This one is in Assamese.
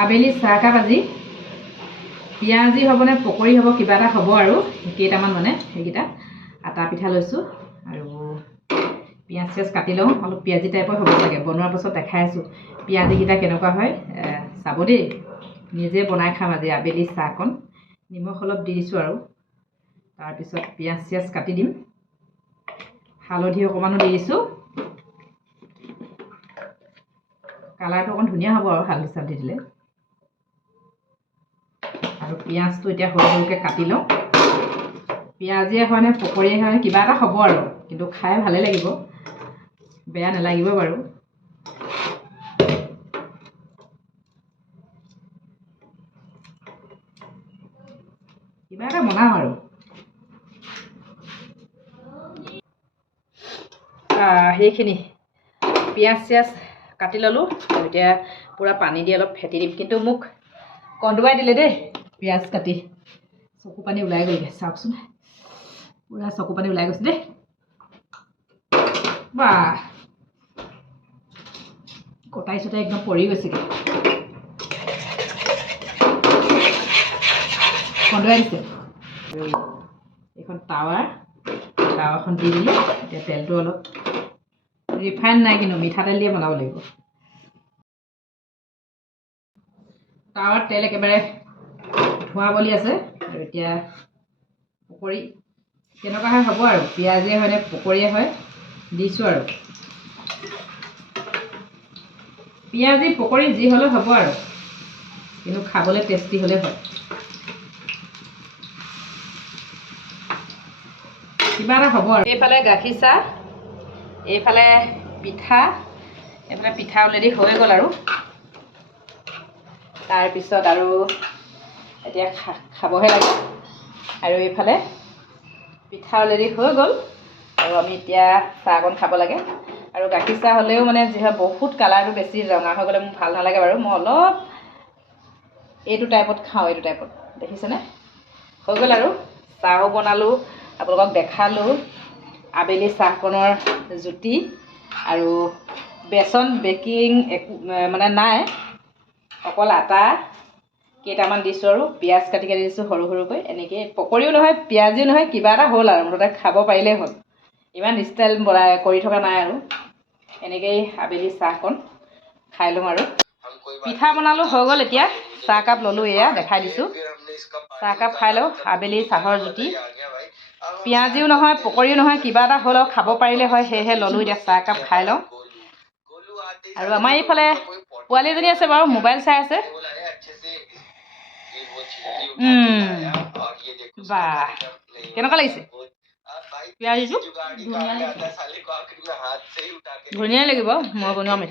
আবেলি চাহকাপ আজি পিঁয়াজি হ'বনে পকৰি হ'ব কিবা এটা হ'ব আৰু কেইটামান মানে সেইকেইটা আটা পিঠা লৈছোঁ আৰু পিঁয়াজ চিয়াজ কাটি লওঁ অলপ পিঁয়াজি টাইপৰ হ'ব চাগে বনোৱাৰ পাছত দেখাই আছোঁ পিঁয়াজিকেইটা কেনেকুৱা হয় চাব দেই নিজে বনাই খাম আজি আবেলি চাহকণ নিমখ অলপ দি দিছোঁ আৰু তাৰপিছত পিঁয়াজ চিয়াজ কাটি দিম হালধি অকণমানো দি দিছোঁ কালাৰটো অকণ ধুনীয়া হ'ব আৰু হালধি চালধি দিলে আৰু পিঁয়াজটো এতিয়া সৰু সৰুকৈ কাটি লওঁ পিঁয়াজিয়ে হয় নে পকৰীয়ে হয় কিবা এটা হ'ব আৰু কিন্তু খাই ভালে লাগিব বেয়া নালাগিব বাৰু কিবা এটা বনাওঁ আৰু সেইখিনি পিঁয়াজ চিয়াজ কাটি ল'লোঁ এতিয়া পূৰা পানী দি অলপ ফেটি দিম কিন্তু মোক কন্দুৱাই দিলে দেই পিঁয়াজ কাটি চকু পানী ওলাই গ'লগৈ চাওকচোন পূৰা চকু পানী ওলাই গৈছে দেই বাহ কটাই চটাই একদম পৰি গৈছেগৈ কন্দুৱাই দিছে আৰু এইখন টাৱাখন দি দিলোঁ এতিয়া তেলটো অলপ ৰিফাইন নাই কিন্তু মিঠাতেল দিয়ে বনাব লাগিব টাৱাত তেল একেবাৰে ধোঁৱা বলি আছে আৰু এতিয়া পকৰি কেনেকুৱা হয় হ'ব আৰু পিঁয়াজিয়ে হয় নে পকৰিয়ে হয় দিছোঁ আৰু পিঁয়াজি পকৰি যি হ'লেও হ'ব আৰু কিন্তু খাবলৈ টেষ্টি হ'লে হয় কিবা এটা হ'ব আৰু এইফালে গাখীৰ চাহ এইফালে পিঠা এইফালে পিঠা অলৰেডি হৈ গ'ল আৰু তাৰপিছত আৰু এতিয়া খাবহে লাগে আৰু এইফালে পিঠা অলৰেডি হৈ গ'ল আৰু আমি এতিয়া চাহকণ খাব লাগে আৰু গাখীৰ চাহ হ'লেও মানে যি হয় বহুত কালাৰটো বেছি ৰঙা হৈ গ'লে মোৰ ভাল নালাগে বাৰু মই অলপ এইটো টাইপত খাওঁ এইটো টাইপত দেখিছেনে হৈ গ'ল আৰু চাহো বনালোঁ আপোনালোকক দেখালোঁ আবেলি চাহকণৰ জুতি আৰু বেচন বেকিং একো মানে নাই অকল আটা কেইটামান দিছোঁ আৰু পিঁয়াজ কাটি দিছোঁ সৰু সৰুকৈ এনেকৈ পকৰিও নহয় পিঁয়াজিও নহয় কিবা এটা হ'ল আৰু মুঠতে খাব পাৰিলেই হ'ল ইমান ষ্টাইল বনাই কৰি থকা নাই আৰু এনেকৈয়ে আবেলি চাহকণ খাই লওঁ আৰু পিঠা বনালোঁ হৈ গ'ল এতিয়া চাহকাপ ল'লোঁ এয়া দেখাই দিছোঁ চাহকাপ খাই লওঁ আবেলি চাহৰ জুতি পিঁয়াজিও নহয় পকৰিও নহয় কিবা এটা হ'ল আৰু খাব পাৰিলে হয় সেয়েহে ল'লোঁ এতিয়া চাহকাপ খাই লওঁ আৰু আমাৰ এইফালে পোৱালি এজনী আছে বাৰু মোবাইল চাই আছে বাহ কেনেকুৱা লাগিছে পিঁয়াজিটো ধুনীয়াই লাগিব মই বনোৱা মিঠা